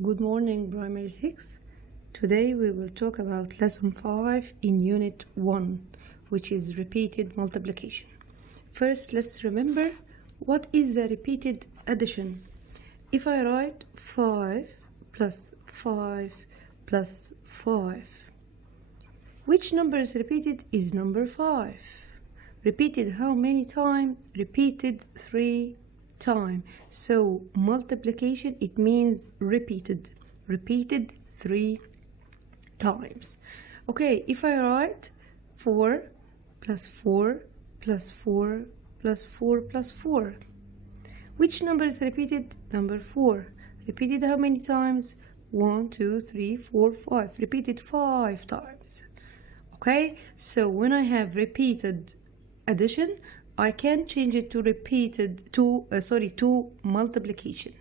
Good morning, Primary 6. Today we will talk about Lesson 5 in Unit 1, which is repeated multiplication. First, let's remember what is the repeated addition. If I write 5 plus 5 plus 5, which number is repeated is number 5. Repeated how many times? Repeated 3 times. So multiplication, it means repeated 3 times. Okay, if I write 4 plus 4 plus 4 plus 4 plus 4, which number is repeated? Number 4. Repeated how many times? 1 2 3 4 5. Repeated 5 times. Okay, so when I have repeated addition, I can change it to to multiplication.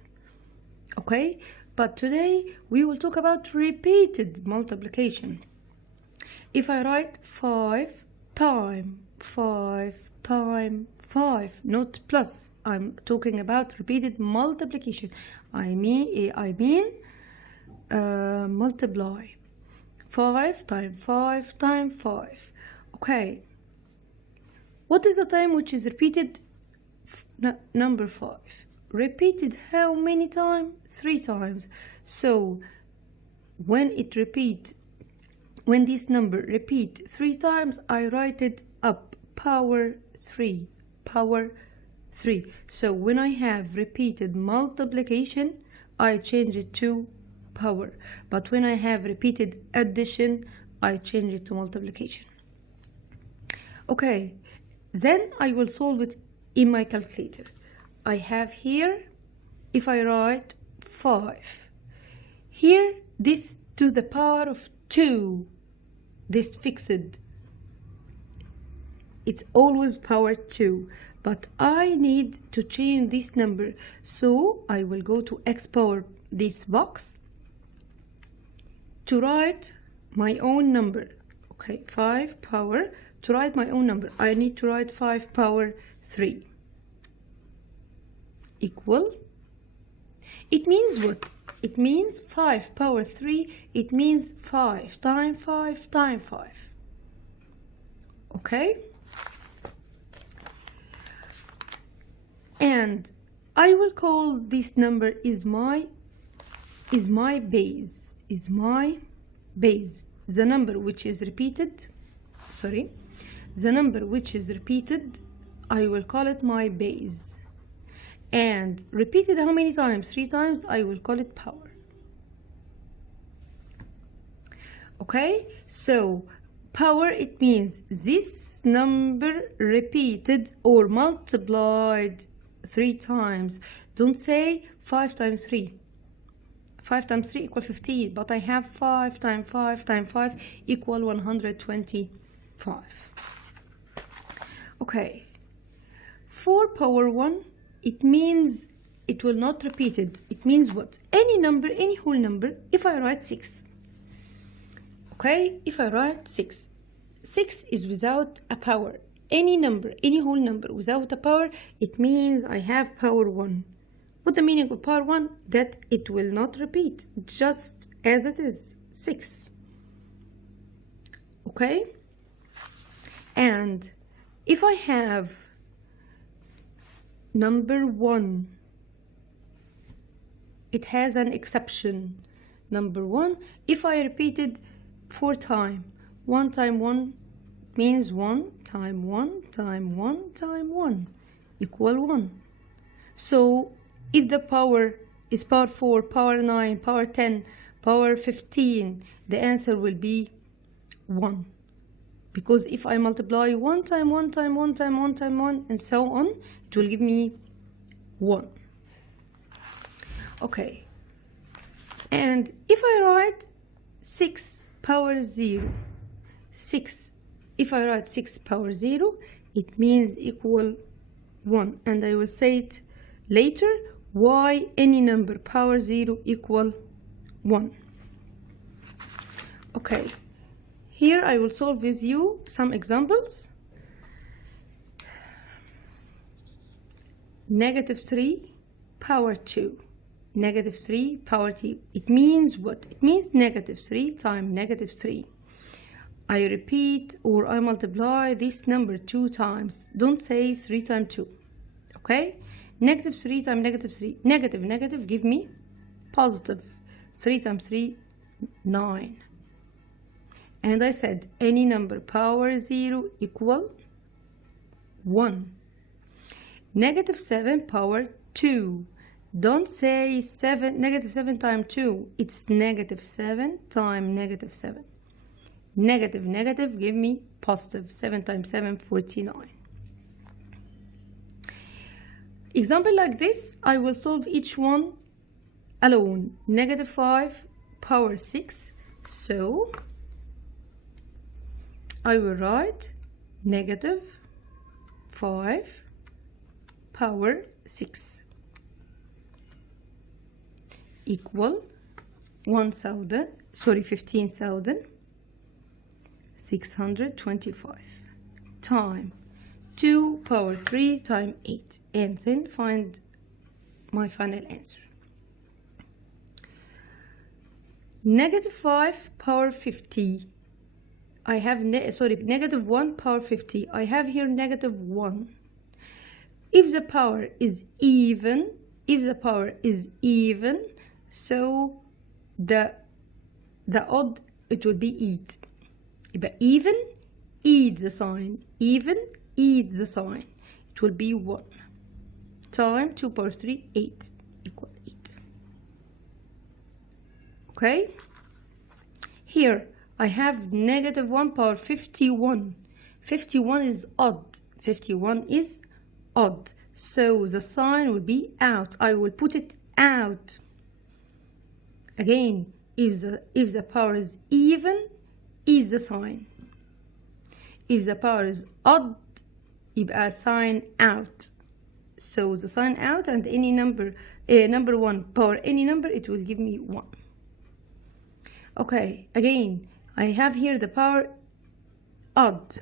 Okay, but today we will talk about repeated multiplication. If I write 5 times 5 times 5, not plus, I'm talking about repeated multiplication. I mean multiply. 5 times 5 times 5. Okay, what is the time which is repeated? Number 5. Repeated how many times? 3 times. So when this number repeat 3 times, I write it up, power 3. So when I have repeated multiplication, I change it to power. But when I have repeated addition, I change it to multiplication. Okay, then I will solve it in my calculator. I have here, if I write 5, here this to the power of 2, this fixed, it's always power 2, but I need to change this number, so I will go to X power this box to write my own number. Okay, 5 power. To write my own number, I need to write 5 power 3 equal. It means what? It means 5 power 3. It means 5 times 5 times 5. Okay? And I will call this number is my base. The number which is repeated. The number which is repeated, I will call it my base. And repeated how many times? 3 times, I will call it power. Okay, so power, it means this number repeated or multiplied 3 times. Don't say 5 times 3. 5 times 3 equal 15, but I have 5 times 5 times 5 equal 125. Okay, 4 power 1, it means it will not repeat it. It means what? Any number, any whole number, if I write 6. Okay, if I write 6, 6 is without a power. Any number, any whole number without a power, it means I have power 1. What's the meaning of power 1? That it will not repeat, just as it is, 6. Okay? And if I have number 1, it has an exception. Number 1, if I repeated 4 times, 1 times 1 means 1 times 1 times 1 times 1 equal 1. So if the power is power 4, power 9, power 10, power 15, the answer will be 1. Because if I multiply 1 times 1 times 1 times 1 times 1 and so on, it will give me 1. Okay. And if I write 6 power 0, 6, if I write 6 power 0, it means equal 1. And I will say it later, why any number power 0 equal 1. Okay. Here I will solve with you some examples. -3 power 2. negative 3 power t. It means what? It means negative 3 times negative 3. I repeat or I multiply this number 2 times. Don't say 3 times 2. Okay? Negative 3 times negative 3. Negative, negative, give me positive. 3 times 3, 9. And I said any number power 0 equal 1. Negative 7 power 2. Don't say negative 7 times 2. It's negative 7 times negative 7. Negative, negative, give me positive. 7 times 7, 49. Example like this, I will solve each one alone. Negative 5 power 6. So I will write negative 5 power 6 equal 15,625 time 2 power 3 times 8, and then find my final answer. Negative 5 power 50. I have negative 1 power 50. I have here negative 1. If the power is even, so the odd, it will be eat. But even eat the sign. Even eat the sign. It will be 1 time 2 power 3, 8 equal 8. Okay? Here I have negative 1 power 51. 51 is odd. 51 is odd. So the sign will be out. I will put it out. Again, if the power is even, eat the sign. If the power is odd, يبقى sign out. So the sign out, and any number, number 1 power any number, it will give me 1. Okay, again, I have here the power odd.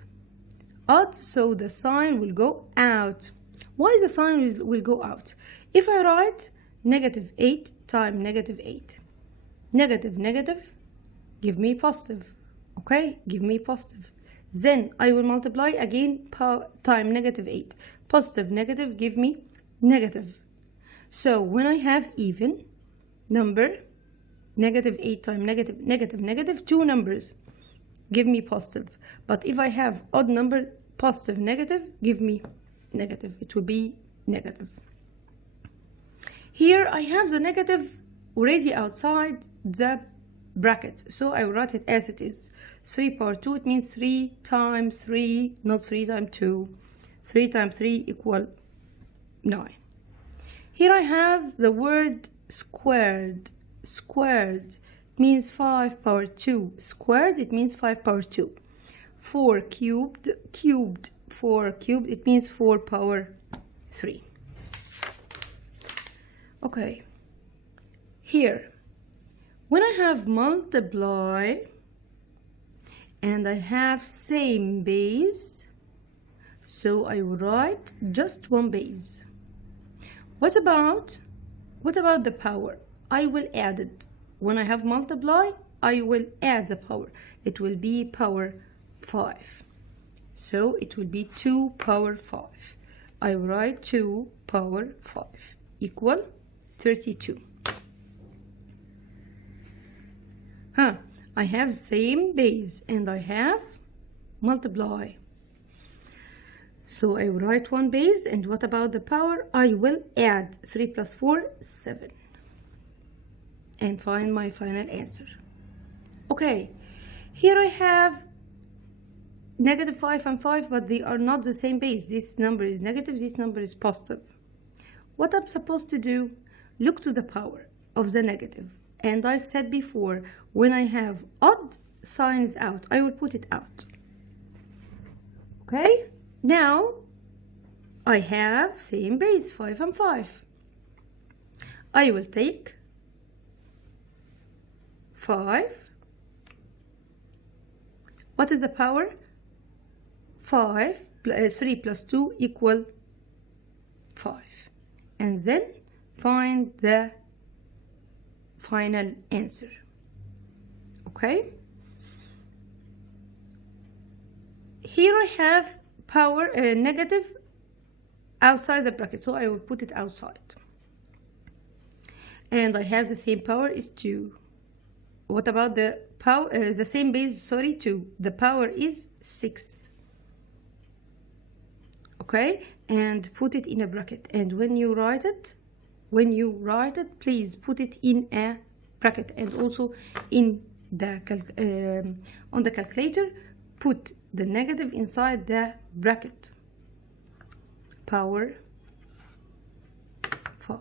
Odd, so the sign will go out. Why the sign will go out? If I write negative 8 times negative 8. Negative, negative, give me positive. Okay, give me positive. Then I will multiply again time negative 8. Positive, negative, give me negative. So when I have even number, negative 8 times negative, negative, negative, 2 numbers, give me positive. But if I have odd number, positive, negative, give me negative. It will be negative. Here I have the negative already outside the bracket, so I will write it as it is. 3 power 2, it means 3 times 3, not 3 times 2. 3 times 3 equal 9. Here I have the word squared. Squared means 5 power 2. Squared, it means 5 power 2. 4 cubed, cubed, 4 cubed, it means 4 power 3. Okay. Here, when I have multiply and I have same base, so I will write just one base. What about the power? I will add it. When I have multiply, I will add the power. It will be power 5. So it will be 2 power 5. I will write 2 power 5 equal 32. I have same base and I have multiply. So I will write one base, and what about the power? I will add 3 plus 4, 7. And find my final answer. Okay, here I have negative 5 and 5, but they are not the same base. This number is negative, this number is positive. What I'm supposed to do? Look to the power of the negative. And I said before, when I have odd signs out, I will put it out. Okay? Now, I have same base, 5 and 5. I will take 5. What is the power? 3 plus 2 equal 5. And then find the final answer. Okay, here I have power negative outside the bracket, so I will put it outside. And I have the same power is 2. What about the power, the same base, sorry, 2. The power is 6. Okay, and put it in a bracket. And when you write it, please put it in a bracket. And also in the on the calculator, put the negative inside the bracket. Power 5.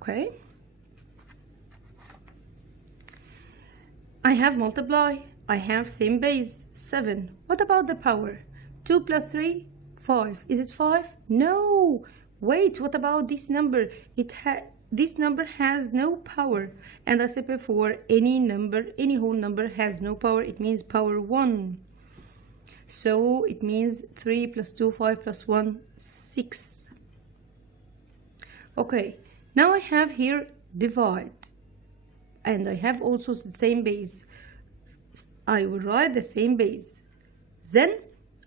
Okay, I have multiply. I have same base 7. What about the power? 2 plus 3, 5. Is it 5? No. Wait, what about this number? This number has no power. And I said before, any number, any whole number has no power. It means power 1. So it means 3 plus 2, 5 plus 1, 6. Okay, now I have here divide. And I have also the same base. I will write the same base. Then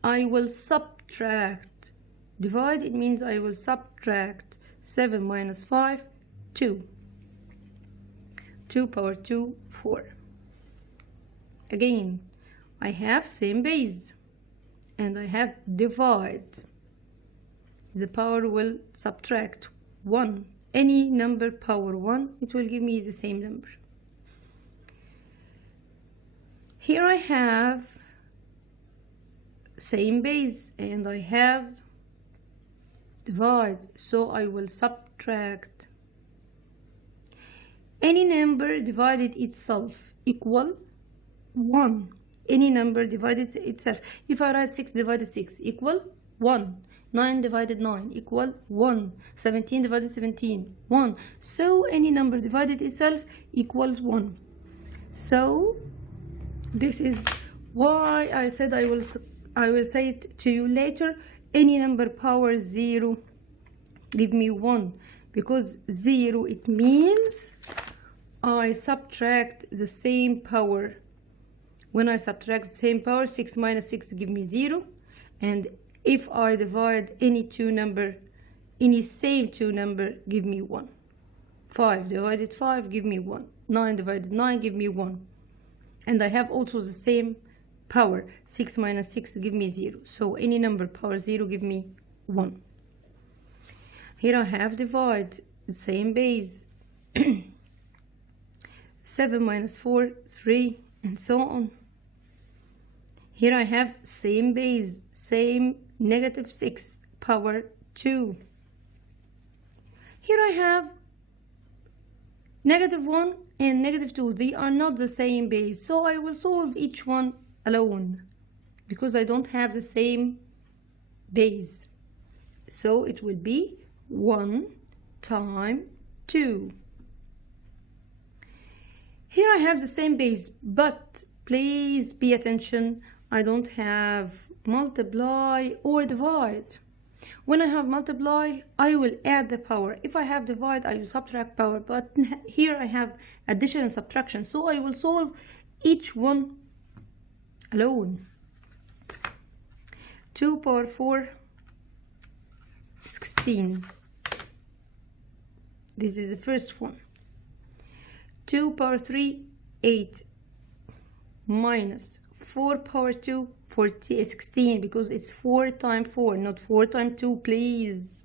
I will subtract. Divide, it means I will subtract 7 minus 5, 2. 2 power 2, 4. Again, I have same base. And I have divide. The power will subtract 1. Any number power 1, it will give me the same number. Here I have same base and I have divide, so I will subtract. Any number divided itself equal 1. Any number divided itself. If I write 6 divided 6 equal 1. 9 divided 9 equal 1. 17 divided 17, 1. So any number divided itself equals 1. So this is why I said I will say it to you later. Any number power 0 give me 1, because 0 it means I subtract the same power. When I subtract the same power, 6 minus 6 give me 0. And if I divide any same two number, give me 1. 5 divided 5 give me 1. 9 divided 9 give me 1. And I have also the same power. 6 minus 6 give me 0. So any number power 0 give me 1. Here I have divide, the same base. 7 minus 4, 3, and so on. Here I have same base, same negative 6, power 2. Here I have negative 1 and negative 2. They are not the same base, so I will solve each one alone because I don't have the same base. So it will be 1 times 2. Here I have the same base, but please pay attention. I don't have multiply or divide. When I have multiply, I will add the power. If I have divide, I will subtract power. But here I have addition and subtraction, so I will solve each one alone. 2 power 4, 16. This is the first one. 2 power 3, 8. Minus 4 power 2, 16, because it's 4 times 4, not 4 times 2, please.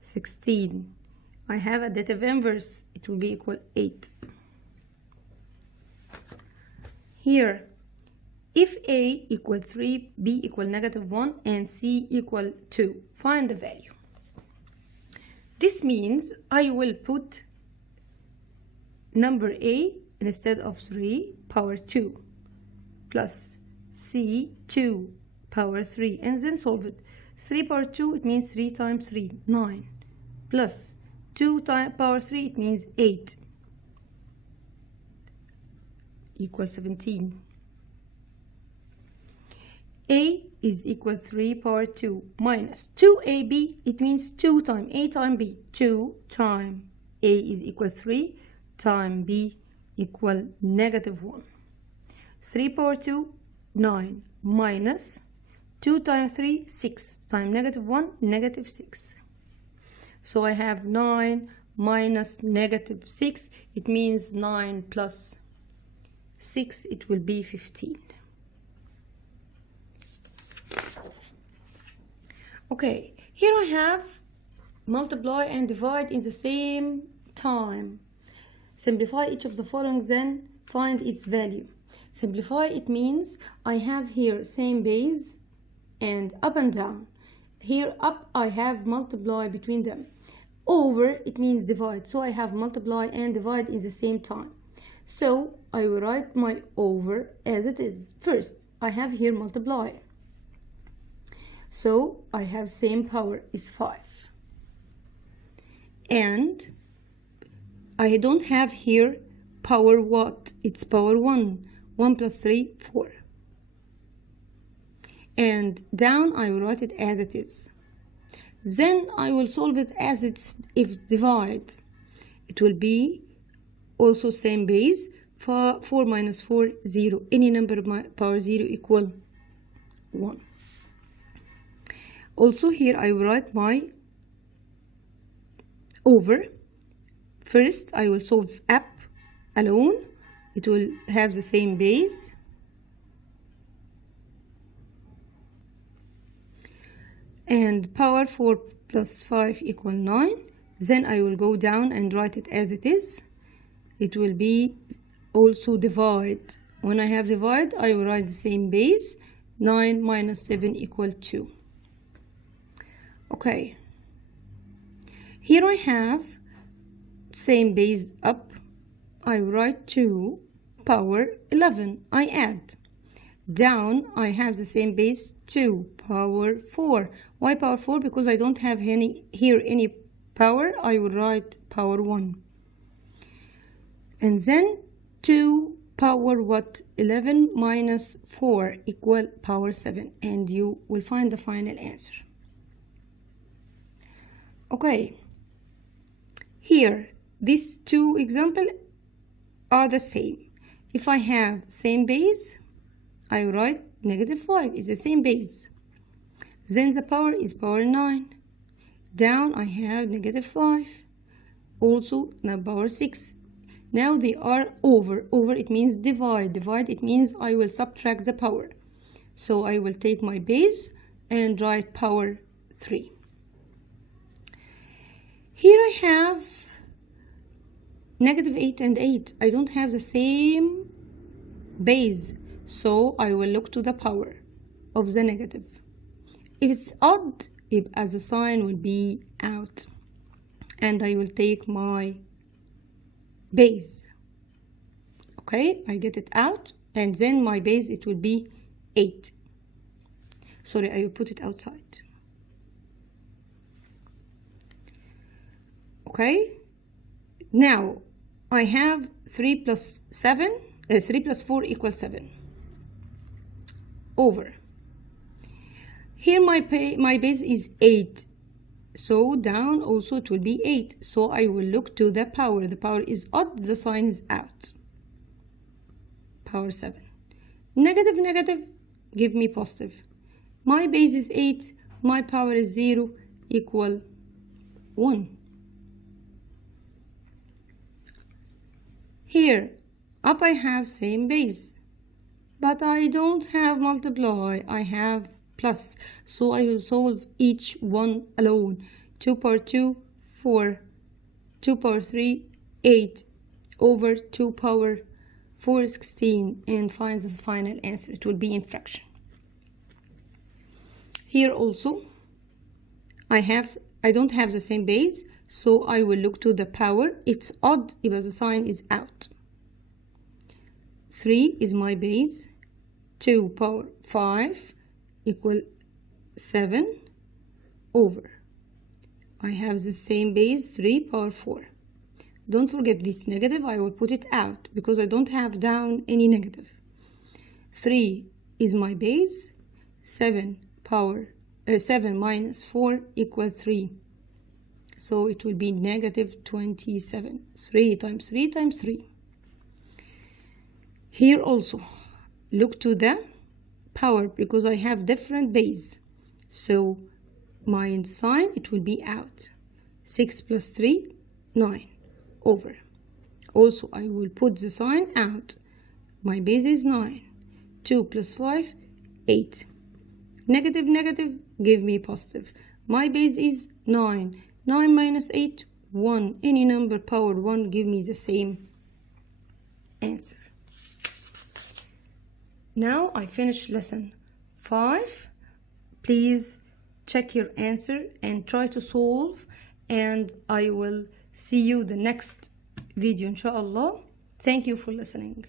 16. I have additive inverse. It will be equal 8. Here, if A equal 3, B equal negative 1, and C equal 2, find the value. This means I will put number A instead of 3 power 2 plus C 2 power 3, and then solve it. 3 power 2, it means 3 times 3, 9, plus 2 power 3, it means 8, equals 17. A is equal 3 power 2 minus 2AB, it means 2 times A times B, 2 times A is equal 3 times B equal -1. 3 power 2, 9 minus 2 times 3, 6 times -1, -6. So I have 9 minus -6. It means 9 plus 6, it will be 15. Okay, here I have multiply and divide in the same time. Simplify each of the following, then find its value. Simplify, it means I have here same base and up and down. Here up I have multiply between them. Over, it means divide, so I have multiply and divide in the same time. So I will write my over as it is. First, I have here multiply. So I have same power is 5. And I don't have here power what? It's power 1. 1 plus 3, 4. And down I will write it as it is. Then I will solve it as it's if divide. It will be also same base. 4 minus 4, 0. Any number of power 0 equal 1. Also here I will write my over. First I will solve up alone. It will have the same base. And power 4 plus 5 equal 9. Then I will go down and write it as it is. It will be also divide. When I have divide, I will write the same base. 9 minus 7 equal 2. Okay. Here I have same base up. I write 2 power 11. I add. Down I have the same base 2 power 4. Why power 4? Because I don't have any power. I will write power 1. And then 2 power what? 11 minus 4 equal power 7. And you will find the final answer. Okay. Here, these two examples are the same. If I have same base, I write -5 is the same base. Then the power is power 9. Down I have -5. Also now power 6. Now they are over. Over it means divide. Divide it means I will subtract the power. So I will take my base and write power 3. Here I have -8 and 8. I don't have the same base. So I will look to the power of the negative. If it's odd, as a sign will be out. And I will take my base. Okay, I get it out. And then my base, it will be 8. Sorry, I will put it outside. Okay, now I have 3 plus 4 equals 7. Over. Here my base is 8. So down also it will be 8. So I will look to the power. The power is odd, the sign is out. Power 7. Negative, negative, give me positive. My base is 8. My power is 0 equal 1. Here, up I have same base. But I don't have multiply. I have plus. So I will solve each one alone. 2 power 2, 4. 2 power 3, 8. Over 2 power 4, 16. And find the final answer. It will be in fraction. Here also, I don't have the same base. So I will look to the power. It's odd because the sign is out. 3 is my base. 2 power 5 equal 7 over. I have the same base, 3 power 4. Don't forget this negative, I will put it out because I don't have down any negative. 3 is my base. 7 minus 4 equals 3. So it will be negative 27. 3 times 3 times 3. Here also, look to the power because I have different base. So my sign, it will be out. 6 plus 3, 9 over. Also, I will put the sign out. My base is 9. 2 plus 5, 8. Negative, negative, give me positive. My base is 9. 9 minus 8, 1. Any number power 1 give me the same answer. Now I finished lesson 5. Please check your answer and try to solve, and I will see you the next video inshallah. Thank you for listening.